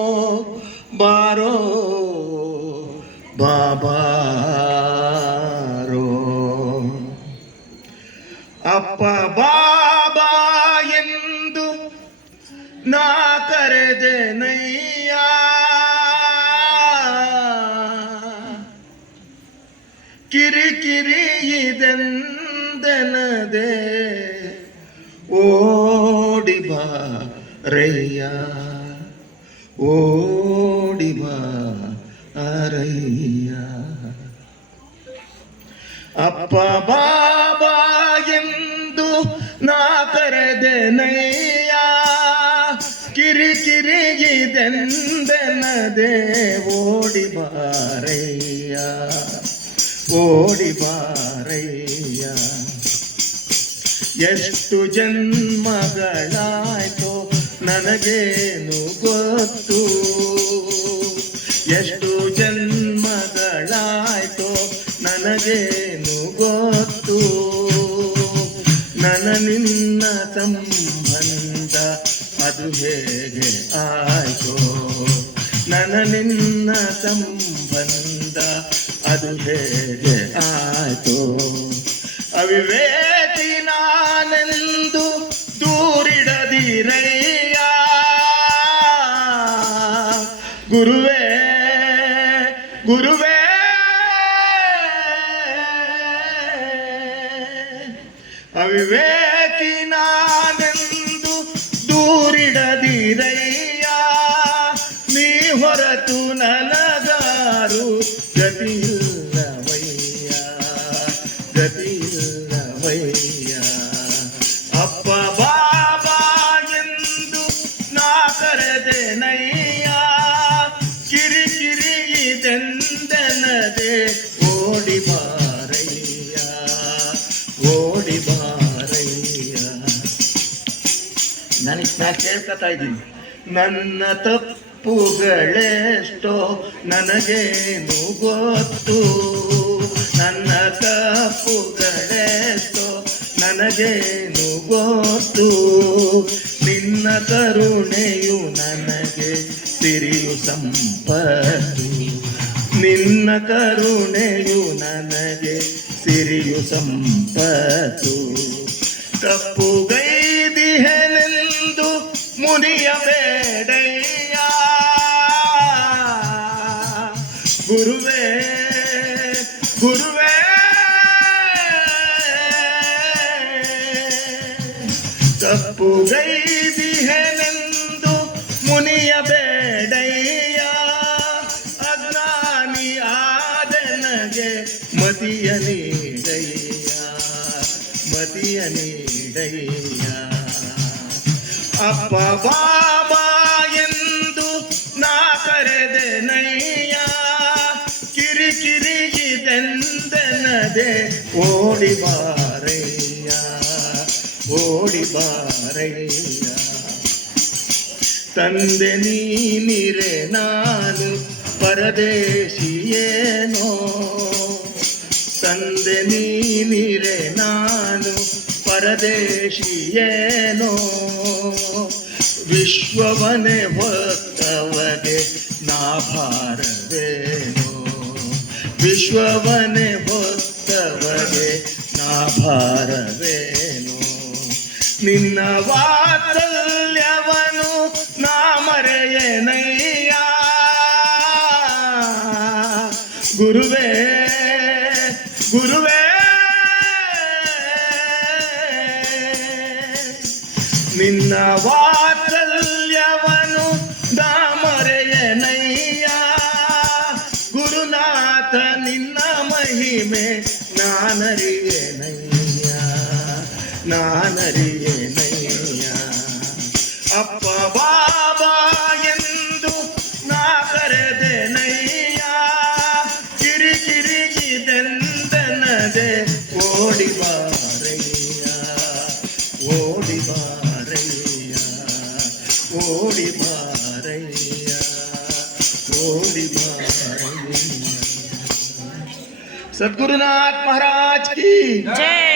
ಬಾರೋ ಬಾಬಾರೋ ಅಪ್ಪ ಬಾಬಾ ಎಂದು ನಾ ಕರೆದೆನಯ್ಯ, ಕಿರಿಕಿರಿ ಇದೆಂದೆನದೆ ಓಡಿ ಬಾರಯ್ಯ, ಓಡಿ ಬಾರಯ್ಯ. ಅಪ್ಪ ಬಾಬಾ ಎಂದು ನಾ ಕರೆದೆನಯ್ಯ, ಕಿರಿಕಿರಿ ಇದೆಂದೆನದೆ ಓಡಿ ಬಾರಯ್ಯ, ಓಡಿ ಬಾರಯ್ಯ. ಎಷ್ಟು ಜನ್ಮಗಳಾಯ್ತೋ ನನಗೇನು ಗೊತ್ತು, ಎಷ್ಟು ಜನ್ಮಗಳಾಯ್ತೋ ನನಗೇನು ಗೊತ್ತು. ನನ್ನ ನಿನ್ನ ಸಂಬಂಧ ಅದು ಹೇಗೆ ಆಯ್ತೋ, ನನ್ನ ನಿನ್ನ ಸಂಬಂಧ ಅದು ಹೇಗೆ ಆಯ್ತೋ. ಅವಿವೇಕಿ ನಾನೆಂದು ದೂರಿಡದಿರಯ್ಯ, ಗುರುವೇ ಗುರುವೇ ಅವಿವೇಕಿ ನಾನೆಂದು ದೂರಿಡದಿರಯ್ಯ, ನೀ ಹೊರತು ನನಗಾರು ಗತಿಯಿಲ್ಲವಯ್ಯ, ಗತಿಯಿಲ್ಲವಯ್ಯ. ಅಪ್ಪ ಬಾಬಾ ಎಂದು ನಾ ಕರೆದೆನಯ್ಯ, ಕಿರಿಕಿರಿ ಇದೆಂದೆನದೆ ಓಡಿ ಬಾರಯ್ಯ, ಓಡಿ ಬಾರಯ್ಯ. ನಾ ಕೇಳ್ಕೊತಾ ಇದ್ದೀನಿ, ನನ್ನ ತಪ್ಪುಗಳೆಷ್ಟೋ ನನಗೇನು ಗೊತ್ತು, ನನ್ನ ತಪ್ಪುಗಳೆಷ್ಟೋ ನನಗೇನು ಗೊತ್ತು. ನಿನ್ನ ಕರುಣೆಯು ನನಗೆ ಸಿರಿಯು ಸಂಪತ್ತು, ನಿನ್ನ ಕರುಣೆಯು ನನಗೆ ಸಿರಿಯು ಸಂಪತ್ತು. ತಪ್ಪುಗೈದಿಹೆನೆಂದು ಮುನಿಯಬೇಡಯ್ಯ, ಗುರುವೇ ಗುರುವೇ ತಪ್ಪುಗೈದಿಹೆನೆಂದು ಮುನಿಯಬೇಡಯ್ಯ, ಅಜ್ಞಾನಿ ಆದನಗೆ ಮತಿಯ ನೀಡಯ್ಯ, ಮತಿಯ ನೀಡಯ್ಯ. ಅಪ್ಪ ಬಾಬಾ ಎಂದು ನಾ ಕರೆದೆನಯ್ಯ, ಕಿರಿಕಿರಿ ಇದೆಂದೆನದೆ ಓಡಿ ಬಾರಯ್ಯ, ಓಡಿ ಬಾರಯ್ಯ. ತಂದೆ ನೀನಿರೆ ನಾನು ಪರದೇಶಿಯೇನೋ, ತಂದೆ ನೀನಿರೆ ನಾನು ಪರದೇಶಿಯೇನೋ. ವಿಶ್ವವನೇ ಹೊತ್ತವಗೆ ನಾ ಭಾರವೇನೋ, ವಿಶ್ವವನೇ ಹೊತ್ತವಗೆ ನಾ ಭಾರವೇನೋ. ನಿನ್ನ ವಾತ್ಸಲ್ಯವನು ನಾ ಮರೆಯೆನಯ್ಯ, ಗುರುವೇ ಗುರುವೇ ನಿನ್ನ ವಾತ್ಸಲ್ಯವನು ನಾ ಮರೆಯೆನಯ್ಯ, ಗುರುನಾಥ ನಿನ್ನ ಮಹಿಮೆ ನಾನರಿಯೆನಯ್ಯ, ನಾನರಿಯೆನಯ್ಯ. ಅಪ್ಪ ಬಾಬಾ ಎಂದು ನಾ ಕರೆದೆನಯ್ಯ, ಕಿರಿಕಿರಿ ಇದೆಂದೆನದೆ ಓಡಿ ಬಾರಯ್ಯ, ಓಡಿ ಬಾರಯ್ಯ, ಓಡಿ ಬಾರಯ್ಯ, ಓಡಿ ಬಾರಯ್ಯ. ಸದ್ಗುರುನಾಥ ಮಹಾರಾಜ್ ಕಿ ಜೈ.